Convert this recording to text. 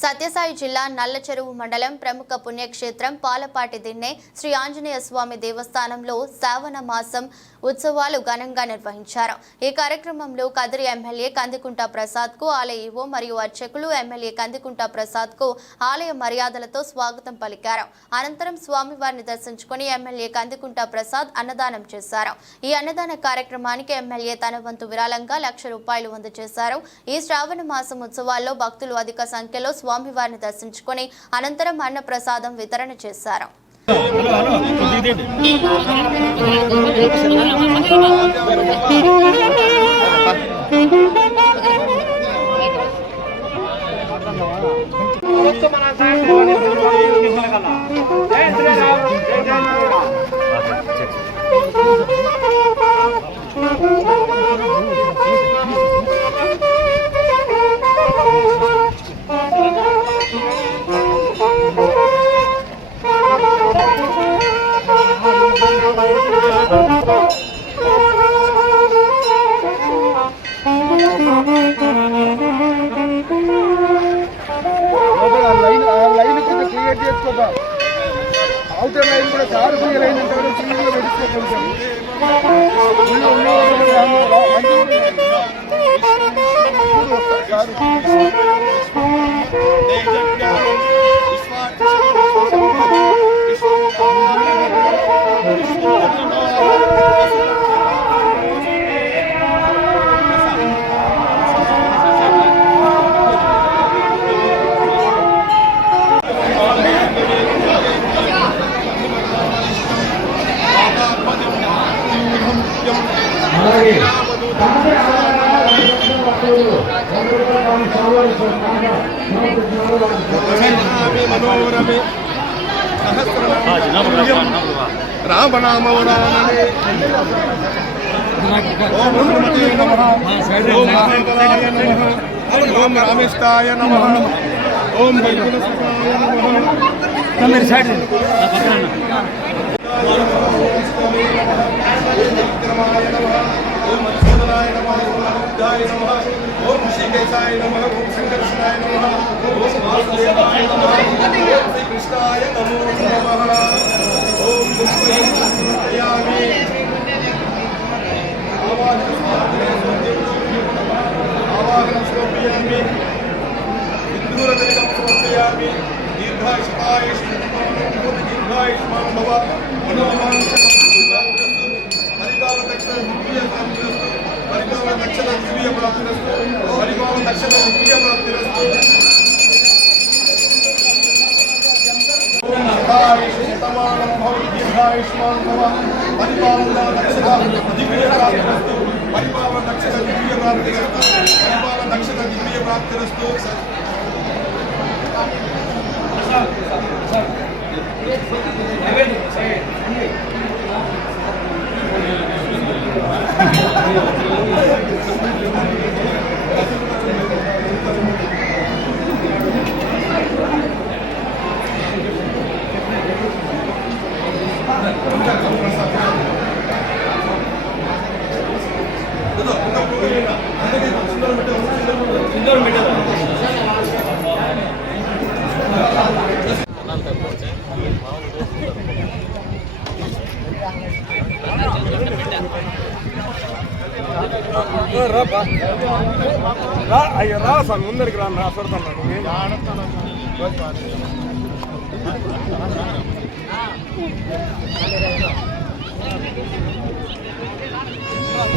సత్యసాయి జిల్లా నల్లచెరువు మండలం ప్రముఖ పుణ్యక్షేత్రం పాలపాటి దిన్నె శ్రీ ఆంజనేయ స్వామి దేవస్థానంలో శ్రావణ మాసం ఉత్సవాలు ఘనంగా నిర్వహించారు। ఈ కార్యక్రమంలో కదిరి ఎమ్మెల్యే కందికుంట ప్రసాద్ కు ఆలయ ఈవో మరియు అర్చకులు ఎమ్మెల్యే కందికుంట ప్రసాద్ కు ఆలయ మర్యాదలతో స్వాగతం పలికారు। అనంతరం స్వామివారిని దర్శించుకుని ఎమ్మెల్యే కందికుంట ప్రసాద్ అన్నదానం చేశారు। ఈ అన్నదాన కార్యక్రమానికి ఎమ్మెల్యే తన వంతు విరాళంగా ₹1,00,000 అందజేశారు। ఈ శ్రావణ మాసం ఉత్సవాల్లో భక్తులు అధిక సంఖ్యలో స్వామివారిని దర్శించుకుని అనంతరం అన్న ప్రసాదం వితరణ చేశారు। అవుటర్ లైన్ కూడా చారు లైన్ అంటే పెట్టుకోవచ్చు। రామనామవరాననే ఓం రామేష్టాయ నమః ఓం వైకుంఠసుఖాయ నమః ఓం మధుసూదనాయ నమః ఓం బుద్ధాయ నమః ఓం శ్రీకేశాయ నమః ఓం సంకర్షణాయ నమః ఓం వాసుదేవాయ నమః ఓం శ్రీకృష్ణాయ నమో నమః ఓం దుర్గయామి ఆవాహనం శ్లోకయామి విద్యురదలికం సమర్పయామి దీర్ఘాయుష్మాన్ భవ మనోవాంఛ పరిపాలన దక్షిణ దివ్య ప్రాప్తిరస్తు పరిపాలన దక్షిణ దివ్య ప్రాప్తిరస్తు పరిపాలన దక్షిణ దివ్య ప్రాప్తిరస్తు శతమానం భవతి దీర్ఘాయుష్మాన్ భవ పరిపాలన దక్షిణ దివ్య ప్రాప్తిరస్తు పరిపాలన దక్షిణ దివ్య ప్రాప్తిరస్తు పరిపాలన దక్షిణ దివ్య ప్రాప్తిరస్తు అయ్యో రా సార్ ముందరికి రా సొడతాను